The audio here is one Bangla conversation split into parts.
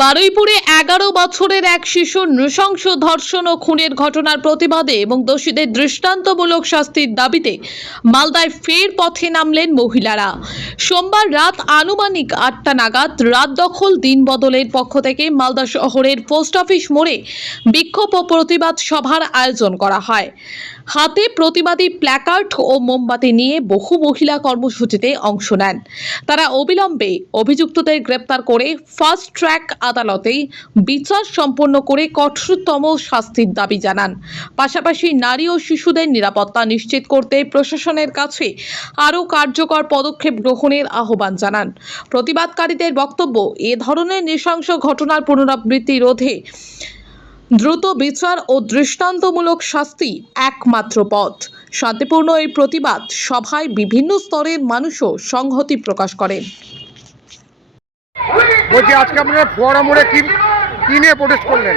বারুইপুরে 11 বছরের এক শিশুর নৃশংস ধর্ষণ ও খুনের ঘটনার প্রতিবাদে এবং দোষীদের দৃষ্টান্তমূলক শাস্তির দাবিতে মালদায় ফের পথে নামলেন মহিলারা। সোমবার রাত আনুমানিক 8টা নাগাদ রাত দখল দিন বদলের পক্ষ থেকে মালদা শহরের পোস্ট অফিস মোড়ে বিক্ষোভ ও প্রতিবাদ সভার আয়োজন করা হয়। হাতে প্রতিবাদী প্ল্যাকার্ড ও মোমবাতি নিয়ে বহু মহিলা কর্মসূচিতে অংশ নেন। তারা অবিলম্বে অভিযুক্তদের গ্রেপ্তার করে ফাস্ট ট্র্যাক আদালতে বিচার সম্পন্ন করে কঠোরতম শাস্তির দাবি জানান। পাশাপাশি নারী ও শিশুদের নিরাপত্তা নিশ্চিত করতে প্রশাসনের কাছে আরও কার্যকর পদক্ষেপ গ্রহণের আহ্বান জানান। প্রতিবাদকারীদের বক্তব্য, এ ধরনের নৃশংস ঘটনার পুনরাবৃত্তি রোধে দ্রুত বিচার ও দৃষ্টান্তমূলক শাস্তি একমাত্র পথ। শান্তিপূর্ণ এই প্রতিবাদ সভায় বিভিন্ন স্তরের মানুষও সংহতি প্রকাশ করেন। বলছি, আজকে আপনারা ফোয়ারা মোড়ে কি নিয়ে প্রোটেস্ট করলেন?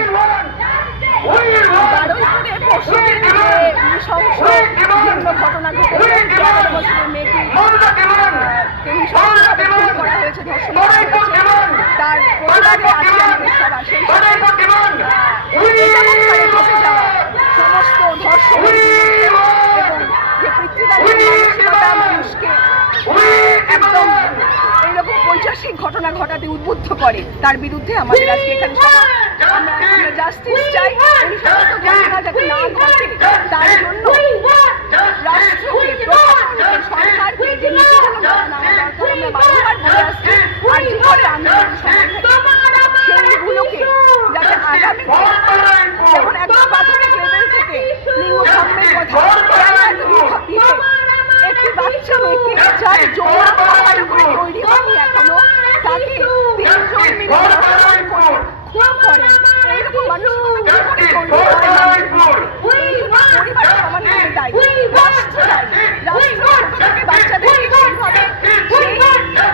বারুইপুরে পরশুদিন যে নৃশংস বিভিন্ন ঘটনা ঘটেছে, 11 বছরের মেয়েটি নৃশংসভাবে খুন করা হয়েছে, ধর্ষণ করা হয়েছে, তার প্রতিবাদে আজকে আমাদের সভা। সেই সাথে ঘটে যাওয়া সমস্ত ধর্ষণ এবং যে পিতৃতান্ত্রিক মানসিকতা মানুষকে একদম এইরকম পৈশাসিক ঘটনা ঘটাতে উদ্বুদ্ধ করে, তার বিরুদ্ধে আমাদের আজকে এখানে সভা। আমরা জাস্টিস চাই, এই সমস্ত ঘটনা যাতে না ঘটে তার জন্য রাষ্ট্রকে, প্রশাসনকে, সরকারকে যে নীতিগুলো ঘটনা দরকার আমরা বারবার বলে আসছি, আর কি করে আন্দোলন সেইগুলোকে যাতে আগামী যেমন একদম প্রাথমিক লেভেল থেকে লিঙ্গ সাম্যের কথা একটি বাচ্চা মেয়েকে যার যৌন করে তৈরি হয়নি এখনো, তাকে 3 জন মিলে ধর্ষণ করে খুন করেন, এইরকম মানসিকতা কি করে তৈরি হয়? পরিবার সমানভাবে দায়ী, রাষ্ট্র দায়ী। রাষ্ট্র থেকে বাচ্চাদেরকে সেইভাবে সেই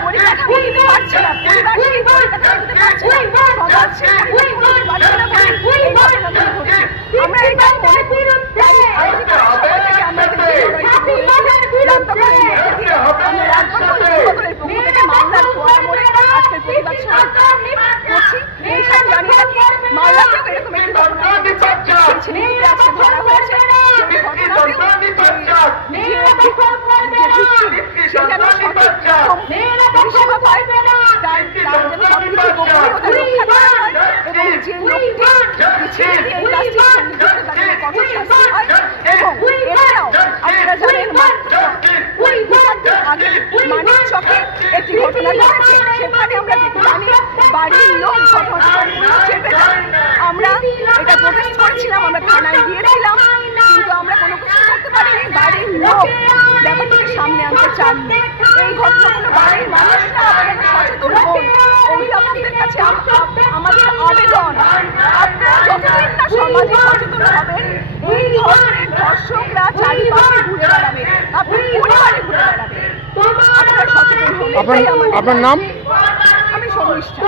পরিকাঠামো দিতে পারছে না, পরিবার সেই পরিকাঠামো দিতে পারছে না, সমাজ সেই পরিকাঠামো দিতে পারছে না বলে এই ঘটনাগুলো ঘটছে। আমরা এটাই মনে করি, তাই আজকে সময় থেকে আমরা মালদার ফোয়ারা মোড়ে আজকের প্রতিবাদ সভা করছি। এই সাথে জানিয়ে রাখি, মালদাতেও এরকম একটি ঘটনা ঘটেছে, সেই ছেলেটিকে আজকে ধরা হয়েছে। সেই ঘটনাতেও সে যেন সঠিক পরিষেবা পায়, তার যেন সবকিছু গোপনীয়তা রক্ষা করা হয় এবং যে লোকটি ছেলেটি এই কাজটি সংযুক্ত তার জন্য কঠোর শাস্তি হয়। এবং এছাড়াও আপনারা জানেন আগে মানিক চকে একটি ঘটনা ঘটেছে, সেখানে আমরা জানি বাড়ির লোক ঘটনাগুলো চেপে যায়। আমরা এটা প্রোটেস্ট করেছিলাম, আমরা থানায় গিয়েছিলাম, কিন্তু আমরা কোনো কিছু করতে পারিনি। বাড়ির লোক ব্যাপারটিকে সামনে আনতে চাননি। এই ঘটনাগুলো বাড়ির মানুষরা আপনারা সচেতন হন। অভিভাবকদের কাছে আমাদের আবেদন, আপনারা যতদিন না সমাজে সচেতন হবেন, এই ধরনের ধর্ষকরা চারিপাশে ঘুরে বেড়াবে, আপনার পরিবারে ঘুরে বেড়াবে। আপনারা সচেতন হন। আপনার নাম? আমি শর্মিষ্ঠা।